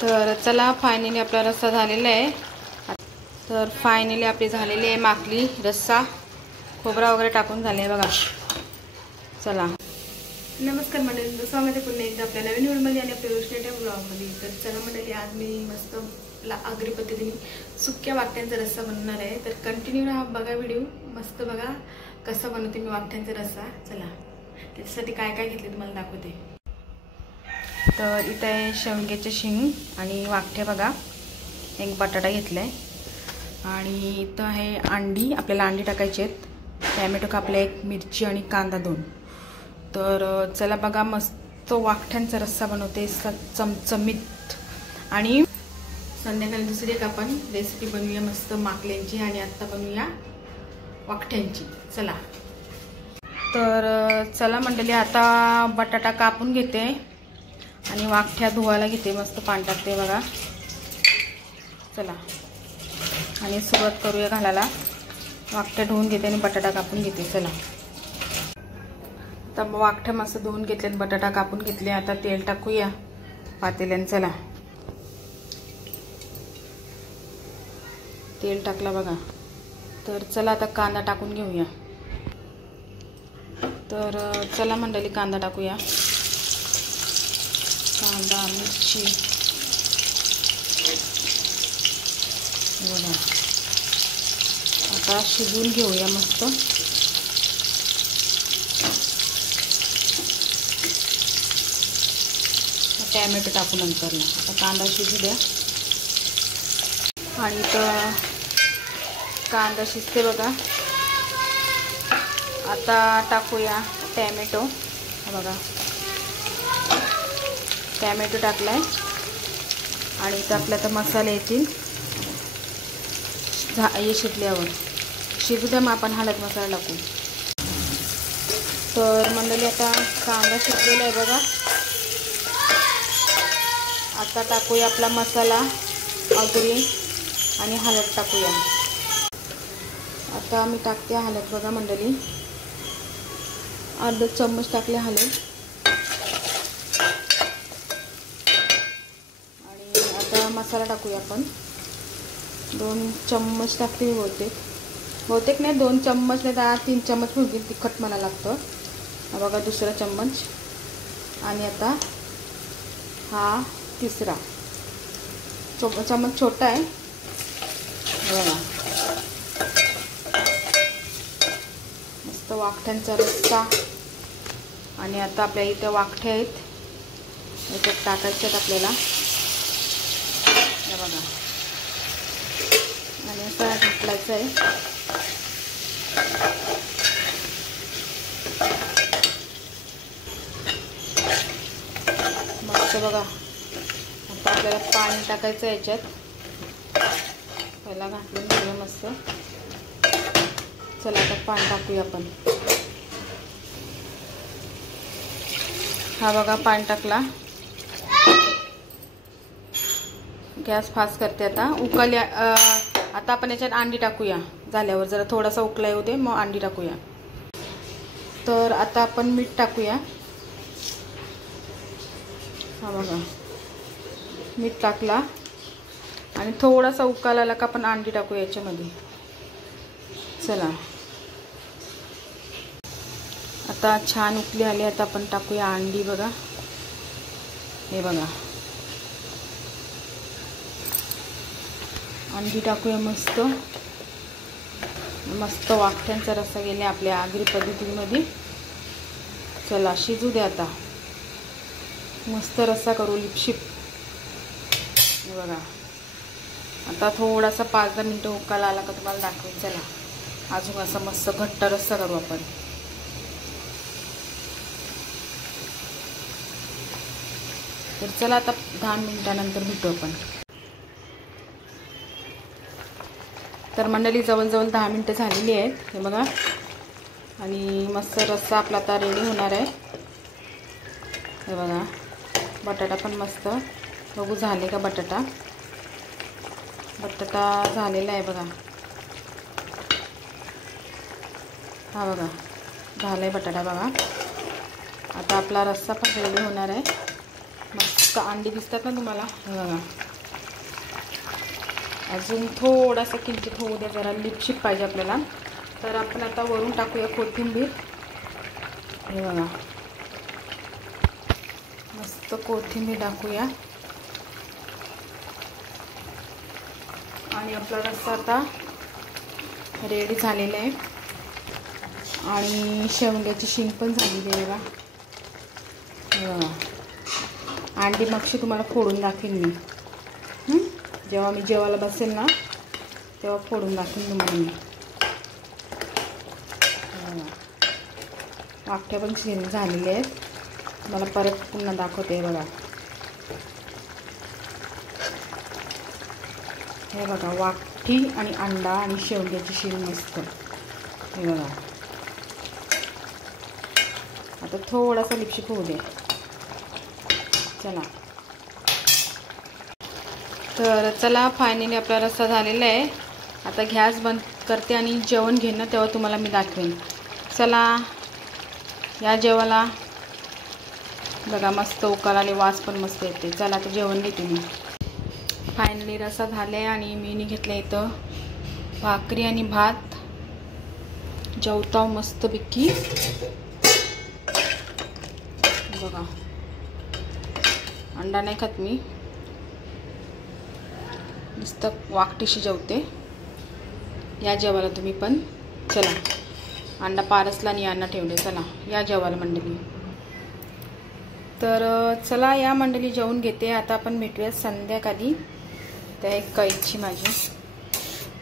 तर चला फायनली आपला रस्सा झालेला आहे। तर फायनली आपली झालेली आहे माकली रस्सा, खोबरा वगैरे टाकून झाले आहे बघा। चला नमस्कार मंडळी, स्वागत आहे पुन्हा एकदा आपल्या नवीन व्हिडिओमध्ये आणि आपल्या रोशनीच्या ब्लॉगमध्ये। तर चला मंडळी, आज मी मस्त आगरी पद्धतीने सुक्या वाकट्यांचा रस्सा बनवणार आहे। तर कंटिन्यू राहा, बघा व्हिडिओ, मस्त बघा कसा बनवते मी वाकट्यांचा रस्सा। चला त्याच्यासाठी काय काय घेतले तुम्हाला दाखवते। तर इथे आहे शेवग्याचे शेंग आणि वाकटे बघा, एक बटाटा घेतलाय आणि इथं आहे अंडी, आपल्याला अंडी टाकायची आहेत, टोमॅटो कापले, एक मिरची आणि कांदा 2। तर चला बघा, मस्त वाकट्यांचा रस्सा बनवते चमचमीत। आणि संध्याकाळी दुसरी एक आपण रेसिपी बनवूया मस्त माकल्यांची, आणि आता बनवूया वाकट्यांची। चला तर चला मंडळी, आता बटाटा कापून घेते आणि वाकट्या धुवायला घेते, मस्त पाणी टाकते बघा। चला आणि सुरुवात करूया घालायला। वाकट्या धुवून घेते आणि बटाटा कापून घेते। चला आता वाकट्या मस्त धुवून घेतले, बटाटा कापून घेतले। आता तेल टाकूया पातेल्यात। चला तेल टाकला बघा। तर चला आता कांदा टाकून घेऊया। तर चला मंडळी, कांदा टाकूया, कांदा मिरची बघा। आता शिजवून घेऊया मस्त। टोमॅटो टाकून नंतर आता कांदा शिजू द्या। आणि तर कांदा शिजते बघा। आता टाकूया टोमॅटो बघा, टोमॅटो टाकलाय आणि इथं आपल्या तर मसाले येतील हे शिजल्यावर, शिजू द्या, मग आपण हळद मसाला टाकू। तर मंडळी आता कांदा शिजलेला आहे बघा। आता टाकूया आपला मसाला, आगरी आणि हळद टाकूया। आता मी टाकते हळद बघा मंडळी, अर्धा चम्मच टाकले हळद। आणि आता मसाला टाकूया आपण, 2 चम्मच टाकते बहुतेक नाही, 2 चम्मच नाही तर 3 चम्मच होतील, तिखट मला लागतं बघा, दुसरा चम्मच। आणि आता हा तिसरा चम्मच, छोटा आहे बघा। मस्त वाकट्यांचा रस्सा। आणि आता आपल्या इथे वाकटे आहेत, याच्यात टाकायचे आहेत आपल्याला बघा, आणि असं ढकलायचं आहे। मस्त बघा। आता आपल्याला पाणी टाकायचं आहे याच्यात, पहिला घातलं घेऊया मस्त। चला आता पाणी टाकूया आपण। हा बघा पाणी टाकला, गॅस फास्ट करते आता। उकळल्या आता आपण याच्यात अंडी टाकूया, झाल्यावर जरा थोडासा उकळा येऊ दे, मग अंडी टाकूया। तर आता आपण मीठ टाकूया, हा बघा मीठ टाकला आणि थोडासा उकळा आला का आपण अंडी टाकूया याच्यामध्ये। चला आता छान उकळी आली, आता आपण टाकूया अंडी बघा, हे बघा अंडी टाकूया मस्त। मस्त वाकट्यांचा रस्सा गेला आपल्या आगरी पद्धतीमध्ये। चला शिजू द्या आता, मस्त रस्सा करू लिपशिप बघा। आता थोडासा 5-10 मिनटं उकळा आला का तुम्हाला दाखवेन। चला अजून असा मस्त घट्ट रस्सा करू आपण। तर चला आता 10 मिनिटानंतर भेटू आपण। तर मंडळी जवळजवळ 10 मिनिटं झालेली आहेत, हे बघा। आणि मस्त रस्सा आपला आता रेडी होणार आहे, हे बघा। बटाटा पण मस्त, बघू झाले का बटाटा झालेला आहे बघा, हा बघा झालाय बटाटा बघा। आता आपला रस्सा पण रेडी होणार आहे मस्त। मस्त अंडी दिसतात ना तुम्हाला, हे बघा. अजून थोडासा किंचित होऊ द्या, जरा लिपशिप पाहिजे आपल्याला. तर आपण आता वरून टाकूया कोथिंबीर. हे बघा, मस्त कोथिंबीर टाकूया. आणि आपला रस्सा आता रेडी झालेला आहे. आणि शेवग्याची शेंग पण झालेली आहे बघा. अंडी मगशी तुम्हाला फोडून दाखवेन मी. जेव्हा मी जेवायला बसेल ना तेव्हा फोडून दाखवेन तुम्हाला मी. वाकट्या पण शेंग झालेले आहेत, तुम्हाला परत पुन्हा दाखवते. बघा, हे बघा, वाकठी आणि अंडा आणि शेवग्याची शेंग मस्त. हे बघा, आता थोडासा लिपशिप होऊ दे. चला, तर चला फायनली आपला रस्सा झालेला आहे. आता गॅस बंद करते आणि जेवण घेईन ना तेव्हा तुम्हाला मी दाखवेन. चला या जेवायला. बघा, मस्त उकळाले, वास पण मस्त येते. चला आता जेवण घेते मी. फायनली रस्सा झाला आहे आणि मी घेतलं इथं भाकरी आणि भात. जेवताव मस्त पिक्की. बघा, अंडा नाही खात मी, नुसतं वाकटीशी जेवते. या जेवायला तुम्ही पण. चला, अंडा पारसला आणि यांना ठेवले. चला या जेवायला मंडळी. तर चला या मंडळी, जेवून घेते. आता आपण भेटूया संध्याकाळी. त्या एक कैची माझी.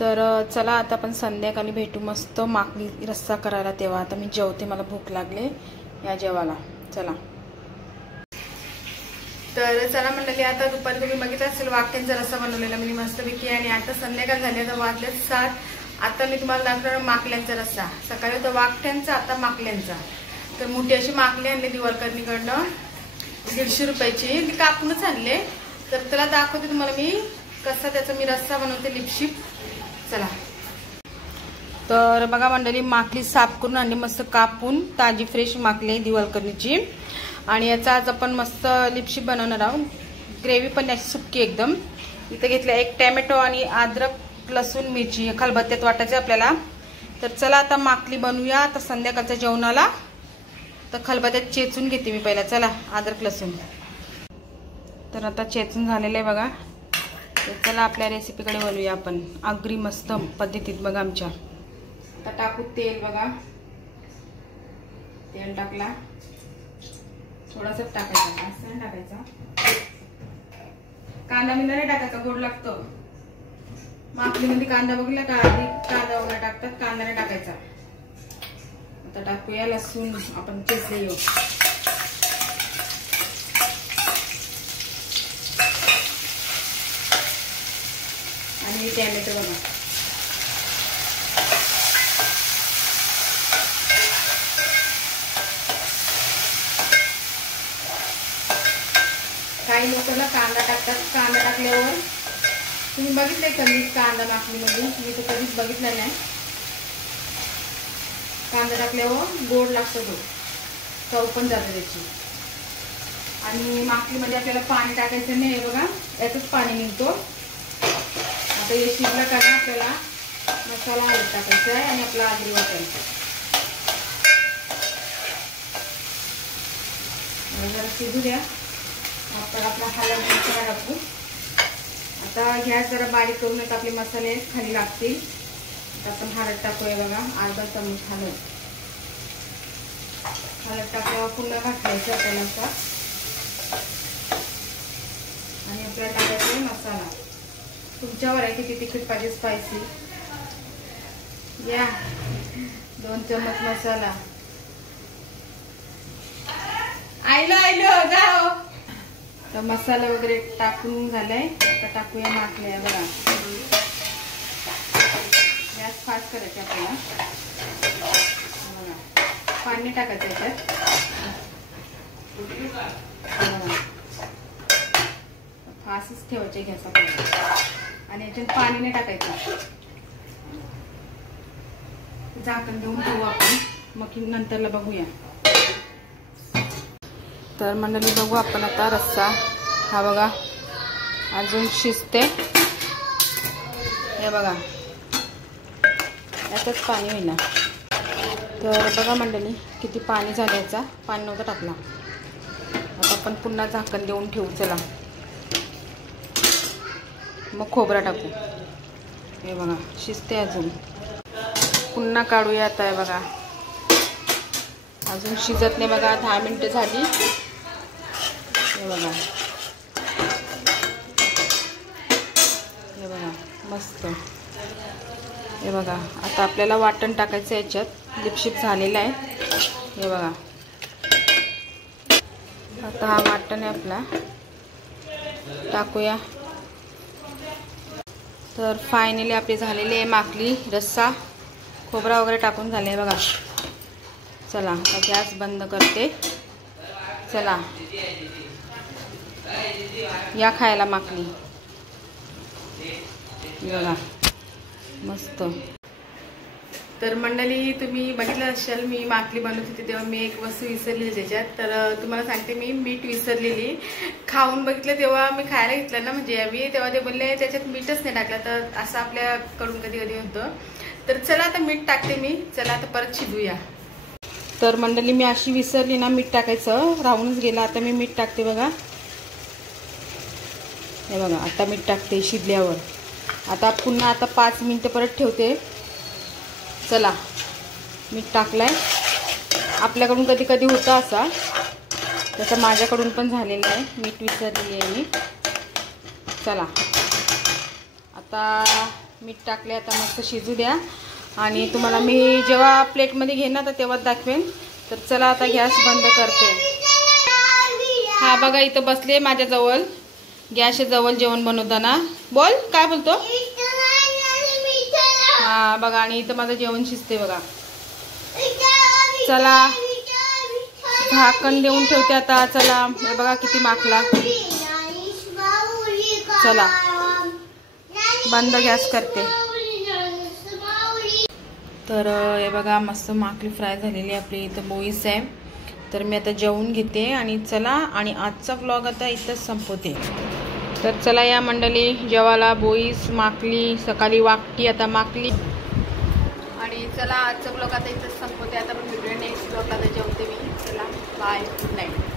तर चला आता आपण संध्याकाळी भेटू मस्त माकली रस्सा करायला. तेव्हा आता मी जेवते, मला भूक लागले. या जेवायला. चला. तर चला मंडळी, आता दुपारी तुम्ही बघितलं असेल वाकट्यांचा रस्सा बनवलेला मी मस्तपैकी. आणि आता संध्याकाळ झाली, तर वाजले 7. आता मी तुम्हाला दाखवणार माकल्यांचा रस्सा. सकाळी होता वाकट्यांचा, आता माकल्यांचा. तर मोठी अशी माकली आणली दिवाळकर्णीकडनं, 150 रुपयाची. ती कापूनच आणले. तर त्याला दाखवते तुम्हाला मी कसा त्याचा मी रस्सा बनवते लिपशिप. चला. तर बघा मंडळी, माकली साफ करून आणली, मस्त कापून. ताजी फ्रेश माकली आहे दिवाळकर्णीची. आणि याचा आज आपण मस्त लिपशिप बनवणार आहोत. ग्रेव्ही पण याची सुक्की एकदम. इथं घेतलं एक टॅमॅटो आणि अद्रक, लसूण, मिरची खलबत्त्यात वाटायचे आपल्याला. तर चला आता माकली बनवूया. आता संध्याकाळच्या जेवणाला तर खलबत्त्यात चेचून घेते मी पहिला. चला, अद्रक लसूण. तर आता चेचून झालेलं आहे बघा. तर चला आपल्या रेसिपीकडे वळूया आपण अगदी मस्त पद्धतीत. बघा आमच्या आता टाकू तेल. बघा, तेल टाकला, थोडासा टाकायचा, असं टाकायचा. कांदा मिंदा नाही टाकायचा, गोड लागतो. माकलीमध्ये कांदा बघला का, आधी कांदा वगैरे टाकतात, कांदा नाही टाकायचा. आता टाकूया लसूण आपण चेचले येऊ. आणि टॅमॅटो बघा. काही लोक ना कांदा टाकतात. कांदा टाकल्यावर तुम्ही बघितलंय कधीच कांदा माकलीमध्ये? मी तर कधीच बघितलं नाही. कांदा टाकल्यावर गोड लागतो, तो चव पण जाते त्याची. आणि माकलीमध्ये आपल्याला पाणी टाकायचं नाही. बघा, यातच पाणी निघतो. आता हे शिजलं का ना, आपल्याला मसाला हळद टाकायचा आहे आणि आपला आगरी वाटायचा. जरा शिजू द्या. आपण आपला हळद मसाला टाकू. आता गॅस जरा बारीक करून आपले मसाले खाली लागतील. आता आपण हळद टाकूया. बघा, अर्धा चमच हळद. हळद टाकल्यावर पुन्हा घातलायचं आपल्याला असं. आणि आपल्याला टाकायचा मसाला. तुमच्यावर आहे किती तिखट पाहिजे, स्पायसी. या 2 चमच मसाला. आयलो जाओ. तर मसाला वगैरे टाकून झालाय. आता टाकूया माकल्या. बघा, गॅस फास्ट करायचा आपल्याला. बघा, पाणी टाकायचं याच्यात. फास्टच ठेवायचे गॅस आपल्याला. आणि याच्यात पाणी नाही टाकायचं. झाकण देऊन ठेवू आपण, मग नंतरला बघूया. तर मंडळी बघू आपण आता रस्सा हा बघा अजून शिजते, हे बघा यातच पाणी होईना. तर बघा मंडळी किती पाणी झालं, याचा पाणी नव्हतं टाकला. आता आपण पुन्हा झाकण देऊन ठेवू. चला मग खोबरा टाकू. हे बघा शिजते अजून, पुन्हा काढूया. आता आहे बघा अजून शिजत नाही बघा, 10 मिनिटं झाली. हे बघा, हे बघा मस्त. हे बघा आता आपल्याला वाटण टाकायचं, याच्यात लिपशिप झालेलं आहे. हे बघा आता हा वाटण आहे आपला, टाकूया. तर फायनली आपली झालेली आहे माकली रस्सा, खोबरा वगैरे टाकून झाले आहे बघा. चला आता गॅस बंद करते. चला या खायला माकली. बघा मस्त. तर मंडळी तुम्ही बघितलं असेल मी माकली बनवत होती तेव्हा मी एक वस्तू विसरली त्याच्यात. तर तुम्हाला सांगते मी मीठ विसरलेली. खाऊन बघितलं तेव्हा मी खायला घेतलं ना म्हणजे यावी, तेव्हा ते बोलले त्याच्यात मीठच नाही टाकलं. तर असं आपल्याकडून कधी कधी होतं. तर चला आता मीठ टाकते मी. चला आता परत शिजूया. तर मंडळी मी अशी विसरली ना मीठ टाकायचं, राहूनच गेलं. आता मी मीठ टाकते बघा. हे बघा आता मीठ टाकते शिजल्यावर. आता पुन्हा आता 5 मिनिटं परत ठेवते. चला मीठ टाकलंय. आपल्याकडून कधी कधी होतं असा, तसं माझ्याकडून पण झालेलं आहे. मीठ विसरलेली आहे मी. चला आता मीठ टाकले. आता मस्त शिजू द्या आणि तुम्हाला मी जेव्हा प्लेटमध्ये घेईन ना तर तेव्हाच दाखवेन. तर चला आता गॅस बंद करते. हा बघा इथं बसले माझ्याजवळ, गॅसच्या जवळ जेवण बनवताना. बोल काय बोलतो. हा बघा आणि इथं माझं जेवण शिजते बघा. चला झाकण देऊन ठेवते आता. चला हे बघा किती माकला. चला बंद गॅस करते. तर हे बघा मस्त माकली फ्राय झालेली आपली. इथं बोईस आहे. तर मी आता जेवून घेते आणि चला आणि आजचा व्लॉग आता इथंच संपवते. तर चला या मंडळी जेवायला. बोईस माकली, सकाळी वाकटी, आता माकली. आणि चला आजचा व्लॉग आता इथंच संपवते. आता पण व्हिडिओ नेक्स्ट व्लॉग आता जेवते मी. चला बाय, गुड नाईट.